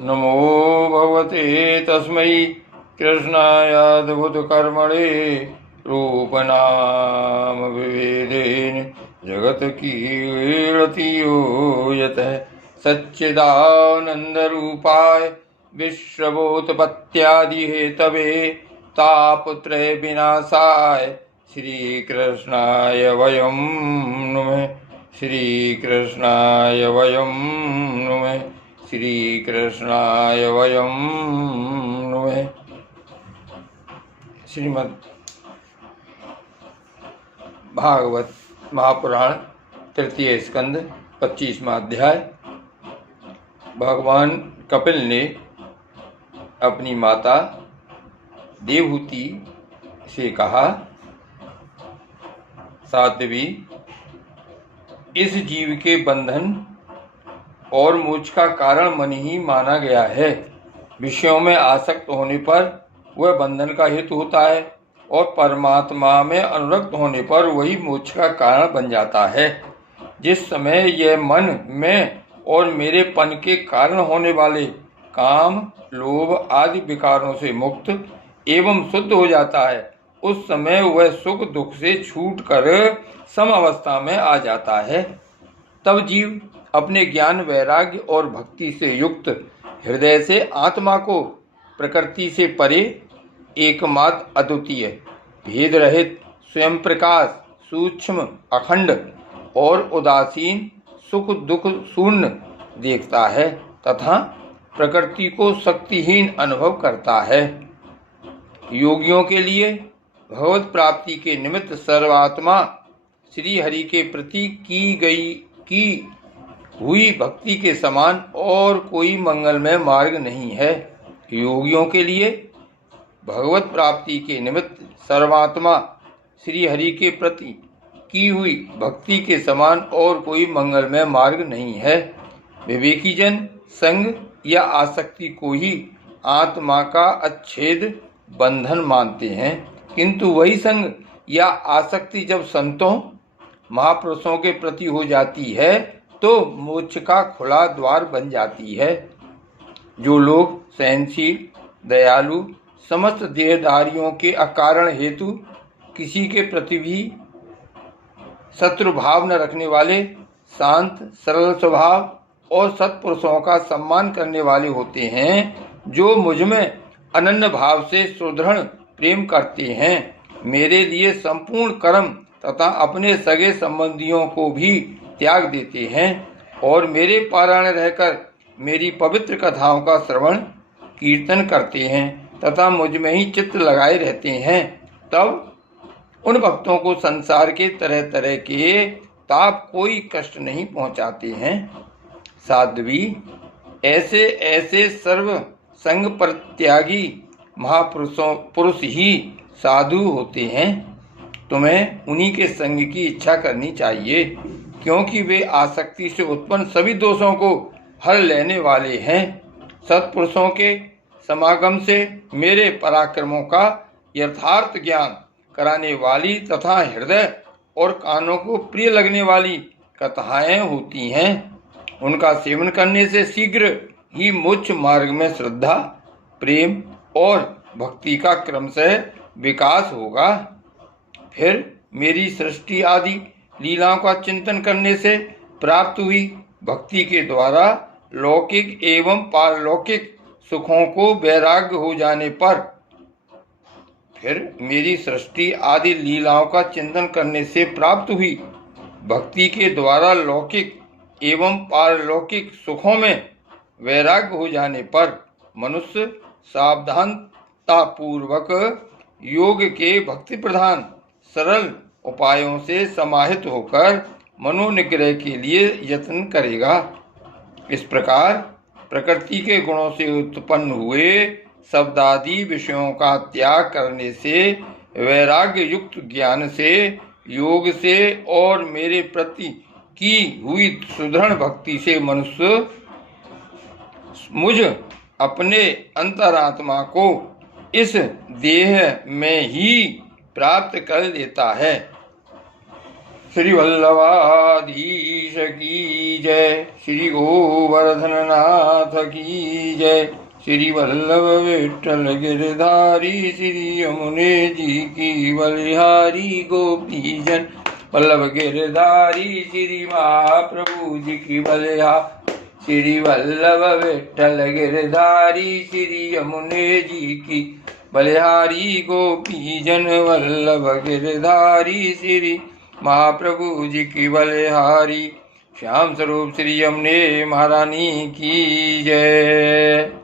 नमो भगवते तस्मै कृष्णायाद्भुतकर्मणे रूपनाम विभेदेन जगत कीर्ति यो यतः सच्चिदानन्दरूपाय विश्वभूतपत्यादिहेतवे तापत्रय विनाशाय श्रीकृष्णाय वयं नुमः। श्रीकृष्णाय वयं नुमः। श्रीकृष्णाय वयं नुमः। श्रीमद् भागवत महापुराण तृतीय स्कंद 25वां अध्याय। भगवान कपिल ने अपनी माता देवहूति से कहा, साध्वी, इस जीव के बंधन और मोक्ष का कारण मन ही माना गया है। विषयों में आसक्त होने पर वह बंधन का हेतु होता है और परमात्मा में अनुरक्त होने पर वही मोक्ष का कारण बन जाता है। जिस समय यह मन में और मेरेपन के कारण होने वाले काम, लोभ आदि विकारों से मुक्त एवं शुद्ध हो जाता है, उस समय वह सुख दुख से छूटकर सम अवस्था में आ जाता है। तब जीव अपने ज्ञान, वैराग्य और भक्ति से युक्त हृदय से आत्मा को प्रकृति से परे, एकमात्र, अद्वितीय, भेद रहित, स्वयं प्रकाश, सूक्ष्म, अखंड और उदासीन, सुख दुख शून्य देखता है तथा प्रकृति को शक्तिहीन अनुभव करता है। योगियों के लिए भगवत प्राप्ति के निमित्त सर्वात्मा श्री हरि के प्रति की हुई भक्ति के समान और कोई मंगलमय मार्ग नहीं है। योगियों के लिए भगवत प्राप्ति के निमित्त सर्वात्मा श्री हरि के प्रति की हुई भक्ति के समान और कोई मंगलमय मार्ग नहीं है। विवेकी जन संग या आसक्ति को ही आत्मा का अच्छेद बंधन मानते हैं, किंतु वही संग या आसक्ति जब संतों, महापुरुषों के प्रति हो जाती है तो मोक्ष का खुला द्वार बन जाती है। जो लोग सहनशील, दयालु, समस्त देहधारियों के अकारण हेतु किसी के प्रति भी शत्रु भाव न रखने वाले, शांत, सरल स्वभाव और सत्पुरुषों का सम्मान करने वाले होते हैं, जो मुझ में अनन्य भाव से सुदृढ़ प्रेम करते हैं, मेरे लिए संपूर्ण कर्म तथा अपने सगे संबंधियों को भी त्याग देते हैं और मेरे पारायण रहकर मेरी पवित्र कथाओं का श्रवण कीर्तन करते हैं तथा मुझ में ही चित्त लगाए रहते हैं, तब उन भक्तों को संसार के तरह तरह के ताप कोई कष्ट नहीं पहुंचाते हैं। साध्वी, ऐसे ऐसे सर्व संग परित्यागी पुरुष ही साधु होते हैं। तुम्हें उन्हीं के संग की इच्छा करनी चाहिए, क्योंकि वे आसक्ति से उत्पन्न सभी दोषों को हर लेने वाले हैं। सत्पुरुषों के समागम से मेरे पराक्रमों का यथार्थ ज्ञान कराने वाली तथा हृदय और कानों को प्रिय लगने वाली कथाएं होती हैं। उनका सेवन करने से शीघ्र ही मोक्ष मार्ग में श्रद्धा, प्रेम और भक्ति का क्रमशः विकास होगा। फिर मेरी सृष्टि आदि लीलाओं का चिंतन करने से प्राप्त हुई भक्ति के द्वारा लौकिक एवं पारलौकिक सुखों को वैराग्य हो जाने पर, फिर मेरी सृष्टि आदि लीलाओं का चिंतन करने से प्राप्त हुई भक्ति के द्वारा लौकिक एवं पारलौकिक सुखों में वैराग्य हो जाने पर मनुष्य सावधानता पूर्वक योग के भक्ति प्रधान सरल उपायों से समाहित होकर मनोनिग्रह के लिए यत्न करेगा। इस प्रकार प्रकृति के गुणों से उत्पन्न हुए शब्दादि विषयों का त्याग करने से, वैराग्य युक्त ज्ञान से, योग से और मेरे प्रति की हुई सुदृढ़ भक्ति से मनुष्य मुझ अपने अंतरात्मा को इस देह में ही प्राप्त कर लेता है। श्री वल्लभाधीश की जय। श्री गोवर्धन नाथ की जय। श्री वल्लभ विठ्ठल गिरधारी श्री यमुने जी की बलिहारी गोपीजन वल्लभ गिरधारी श्री महाप्रभु जी की बलिहारी श्री वल्लभ विठ्ठल गिरधारी श्री यमुने जी की बलिहारी गोपीजन वल्लभ गिरधारी श्री महाप्रभु जी की बलिहारी। श्याम स्वरूप श्री यमुने महारानी की जय।